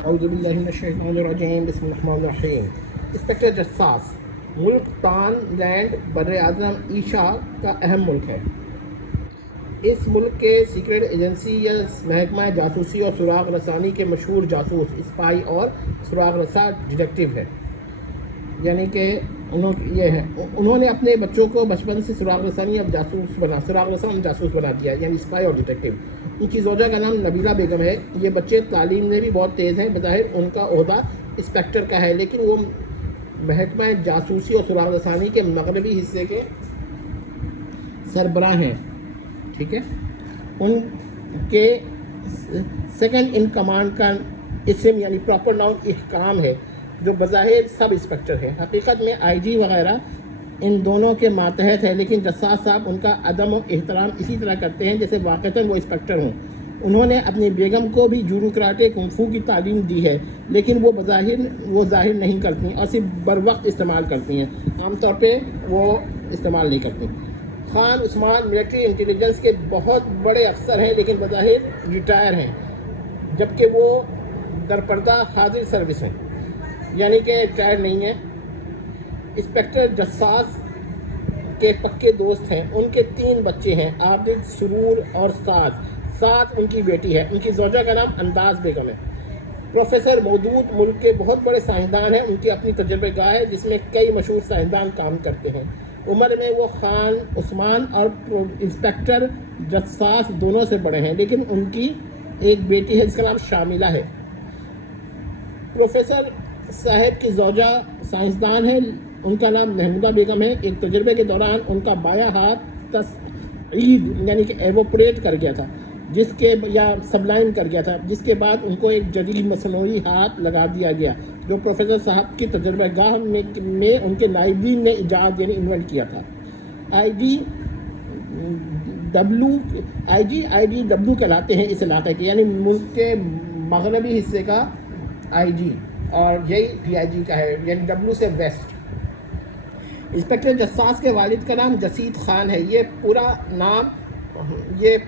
اعوذ باللہ من الشیطان الرجیم بسم اللہ الرحمن الرحیم۔ انسپکٹر جساس ملک تان لینڈ بر اعظم ایشا کا اہم ملک ہے۔ اس ملک کے سیکرٹ ایجنسی یا محکمہ جاسوسی اور سراغ رسانی کے مشہور جاسوس، اسپائی اور سراغ رساں ڈیٹیکٹیو ہے۔ یعنی کہ انہوں نے اپنے بچوں کو بچپن سے سراغ رسانی اب سراغ رساں جاسوس بنا دیا، یعنی اسپائی اور ڈیٹیکٹیو۔ ان کی زوجہ کا نام نبیلہ بیگم ہے۔ یہ بچے تعلیم میں بھی بہت تیز ہیں۔ بظاہر ان کا عہدہ انسپکٹر کا ہے، لیکن وہ محکمہ جاسوسی اور سراغ رسانی کے مغربی حصے کے سربراہ ہیں۔ ٹھیک ہے، ان کے سیکنڈ ان کمانڈ کا اسم یعنی پراپر ناؤن احکام ہے، جو بظاہر سب انسپکٹر ہیں۔ حقیقت میں آئی جی وغیرہ ان دونوں کے ماتحت ہے، لیکن جساس صاحب ان کا عدم و احترام اسی طرح کرتے ہیں جیسے واقعتاً وہ انسپکٹر ہوں۔ انہوں نے اپنی بیگم کو بھی جوڈو کراٹے کنفو کی تعلیم دی ہے، لیکن وہ ظاہر نہیں کرتی اور صرف بر وقت استعمال کرتی ہیں، عام طور پہ وہ استعمال نہیں کرتی۔ خان عثمان ملٹری انٹیلیجنس کے بہت بڑے افسر ہیں، لیکن بظاہر ریٹائر ہیں، جبکہ وہ درپردہ حاضر سروس ہیں، یعنی کہ ریٹائر نہیں ہیں۔ انسپکٹر جساس کے پکے دوست ہیں۔ ان کے 3 بچے ہیں، عابد، سرور اور سعد ان کی بیٹی ہے۔ ان کی زوجہ کا نام انداز بیگم ہے۔ پروفیسر مودود ملک کے بہت بڑے سائنسدان ہیں۔ ان کی اپنی تجربہ گاہ ہے جس میں کئی مشہور سائنسدان کام کرتے ہیں۔ عمر میں وہ خان عثمان اور انسپکٹر جساس دونوں سے بڑے ہیں، لیکن ان کی ایک بیٹی ہے جس کا نام شاملہ ہے۔ پروفیسر صاحب کی زوجہ سائنسدان ہے، ان کا نام محمودہ بیگم ہے۔ ایک تجربے کے دوران ان کا بایاں ہاتھ تصعید یعنی کہ ایوپوریٹ کر گیا تھا، یا سبلائم کر گیا تھا، جس کے بعد ان کو ایک جدید مصنوعی ہاتھ لگا دیا گیا، جو پروفیسر صاحب کی تجربہ گاہ میں ان کے نائبین نے ایجاد یعنی انوینٹ کیا تھا۔ آئی ڈی ڈبلو کہلاتے ہیں اس علاقے کے، یعنی ملک کے مغربی حصے کا آئی جی، اور یہی ڈی آئی جی کا ہے، یعنی ڈبلو سے ویسٹ۔ انسپکٹر جساس کے والد کا نام جسید خان ہے۔ یہ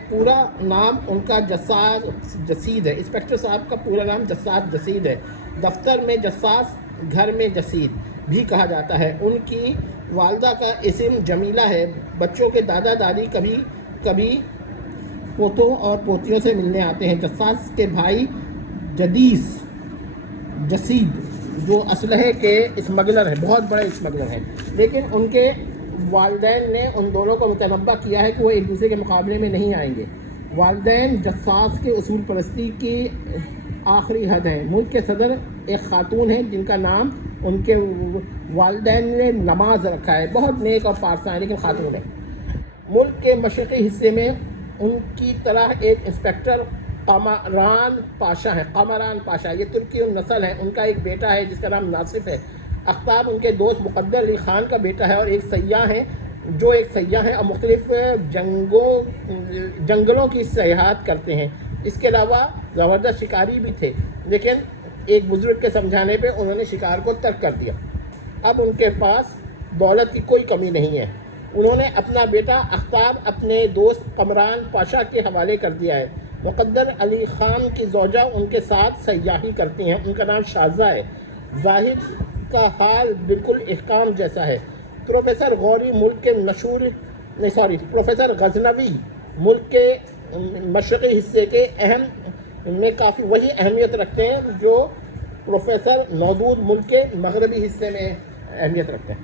پورا نام ان کا جساس جسید ہے۔ انسپکٹر صاحب کا پورا نام جساس جسید ہے۔ دفتر میں جساس، گھر میں جسید بھی کہا جاتا ہے۔ ان کی والدہ کا اسم جمیلہ ہے۔ بچوں کے دادا دادی کبھی کبھی پوتوں اور پوتیوں سے ملنے آتے ہیں۔ جساس کے بھائی جسید جو اسلحے کے اسمگلر ہیں، بہت بڑے اسمگلر ہیں، لیکن ان کے والدین نے ان دونوں کو متنبہ کیا ہے کہ وہ ایک دوسرے کے مقابلے میں نہیں آئیں گے۔ والدین جساس کے اصول پرستی کی آخری حد ہیں۔ ملک کے صدر ایک خاتون ہیں جن کا نام ان کے والدین نے نماز رکھا ہے، بہت نیک اور پارسا ہیں، لیکن خاتون ہے۔ ملک کے مشرقی حصے میں ان کی طرح ایک انسپکٹر قمران پاشا ہے۔ قمران پاشا یہ ترکی النسل ہیں۔ ان کا ایک بیٹا ہے جس کا نام ناصف ہے۔ آفتاب ان کے دوست مقدر علی خان کا بیٹا ہے اور ایک سیاح ہیں اور مختلف جنگلوں کی سیاحت کرتے ہیں۔ اس کے علاوہ زبردست شکاری بھی تھے، لیکن ایک بزرگ کے سمجھانے پہ انہوں نے شکار کو ترک کر دیا۔ اب ان کے پاس دولت کی کوئی کمی نہیں ہے۔ انہوں نے اپنا بیٹا آفتاب اپنے دوست قمران پاشا کے حوالے کر دیا ہے۔ مقدر علی خان کی زوجہ ان کے ساتھ سیاحی کرتی ہیں۔ ان کا نام شازہ ہے۔ زاہد کا حال بالکل احکام جیسا ہے۔ پروفیسر غزنوی ملک کے مشرقی حصے کے میں کافی وہی اہمیت رکھتے ہیں جو پروفیسر مودود ملک کے مغربی حصے میں اہمیت رکھتے ہیں۔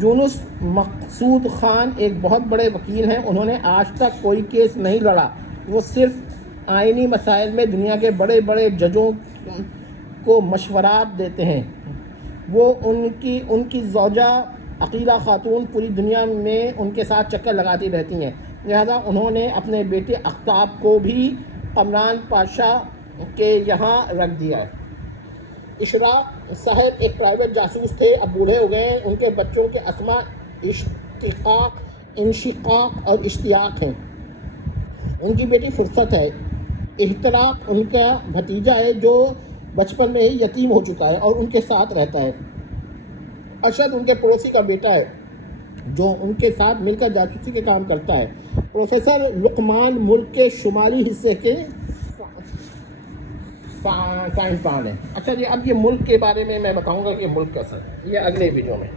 یونس مقصود خان ایک بہت بڑے وکیل ہیں۔ انہوں نے آج تک کوئی کیس نہیں لڑا۔ وہ صرف آئینی مسائل میں دنیا کے بڑے بڑے ججوں کو مشورات دیتے ہیں۔ وہ ان کی زوجہ عقیلہ خاتون پوری دنیا میں ان کے ساتھ چکر لگاتی رہتی ہیں، لہذا انہوں نے اپنے بیٹے آفتاب کو بھی قمران پاشا کے یہاں رکھ دیا ہے۔ اشراق صاحب ایک پرائیویٹ جاسوس تھے، اب بوڑھے ہو گئے ہیں۔ ان کے بچوں کے اسماء انشقاق اور اشتیاق ہیں۔ ان کی بیٹی فرصت ہے۔ احتراق ان کا بھتیجا ہے جو بچپن میں ہی یتیم ہو چکا ہے اور ان کے ساتھ رہتا ہے۔ ارشد ان کے پڑوسی کا بیٹا ہے جو ان کے ساتھ مل کر جاسوسی کے کام کرتا ہے۔ پروفیسر لقمان ملک کے شمالی حصے کے سائنسدان ہیں. اچھا جی اب یہ ملک کے بارے میں بتاؤں گا کہ ملک کیسا ہے, یہ اگلے ویڈیو میں.